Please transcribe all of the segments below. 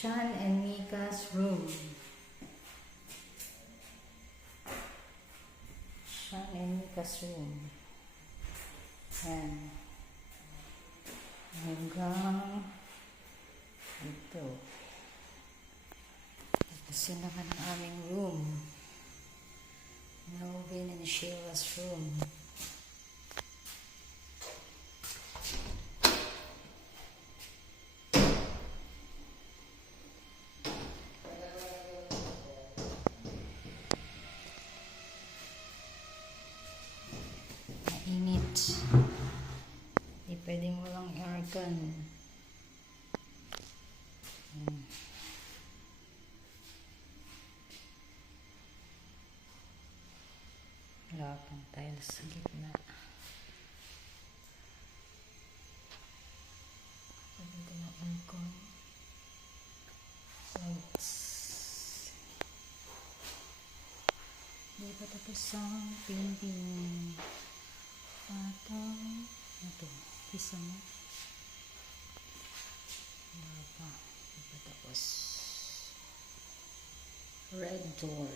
Sean and Mika's room. Sean and Mika's room. Yan. Hanggang ito. Tapos yun naman ang aming room. Melvin and Sheila's room. Mainit. Hindi pwedeng walang aircon. Wala pang tiles sa gitna. Pwede na aircon. Lights. Hindi pa tapos ang painting. Ito. Isa mo. Wala pa. Hindi pa tapos. Red door.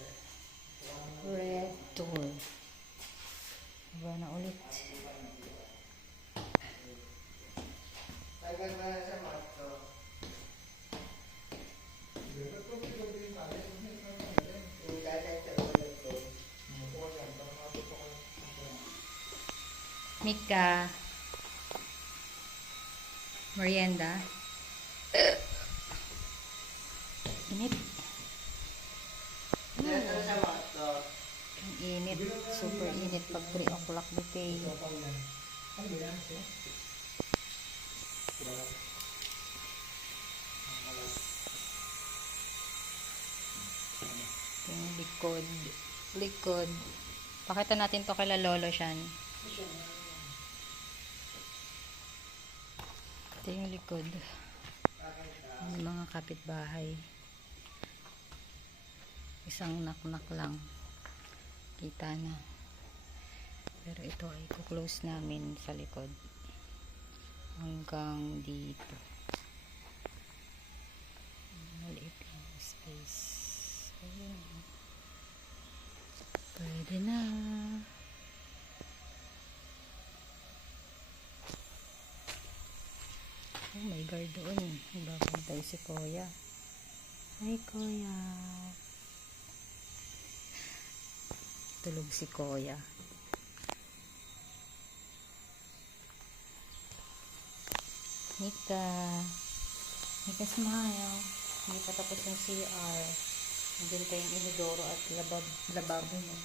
Red door. Diba na ulit? Mika. Merienda. Init. Ang init. Super init pag 3 o'clock buffet. Yung likod. Likod. Pakita natin to kay Lolo Shan. Ito yung likod. Yung mga kapitbahay. Isang knock-knock lang. Kita na. Pero ito ay kuklose namin sa likod. Hanggang dito. Maliit lang space. Ayun. Pwede na. Oh, may guard doon. Nagbabantay si Kuya. Hi, Kuya. Tulog si Kuya. Mika. Mika, smile. Hindi pa tapos yung CR. Nandun pa yung inodoro at lababo mo.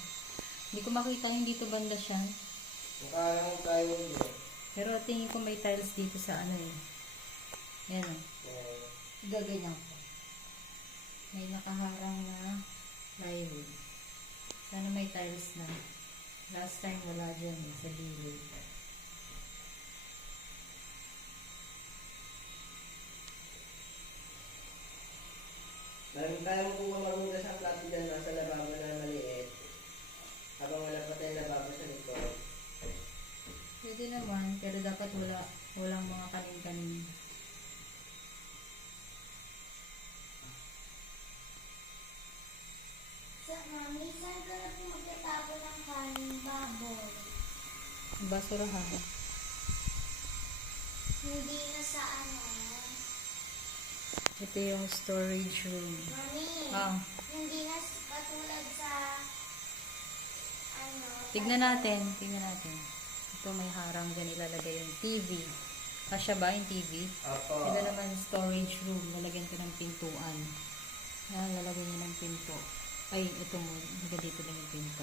Hindi ko makita yung dito banda siya. Mukha tayo dito. Pero tingin ko may tiles dito sa ano eh. Yan o. Gaganyan ko. May nakaharang na plywood. Sana may tiles na. Last time wala dyan eh, sa gilid. Kaya mo kung magugas ang plato dyan nasa lababo na maliit. Habang wala pa tayong lababo sa likod. Pwede naman, pero dapat walang mga kanin-kanin. Mami, saan ka na po magtatapo ng kanin baboy? Basurahan. Hindi na sa ano. Ito yung storage room. Mami, hindi na katulad sa ano. Tignan natin. Ito may harang dyan ilalagay yung TV. Kasya ba yung TV? Apo. Ito naman storage room. Lalagyan ko ng pintuan. Yan, lalagyan niyo ng pinto. Ay, ito mo. Dito lang yung pinto.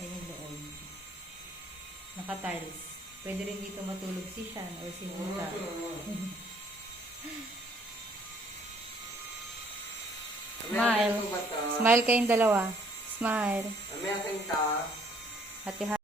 Ay, yung loob. Naka-tiles. Pwede rin dito matulog si Sean or si Mika. Smile. Smile kayong dalawa. Smile. May aking ta. Hati-hati.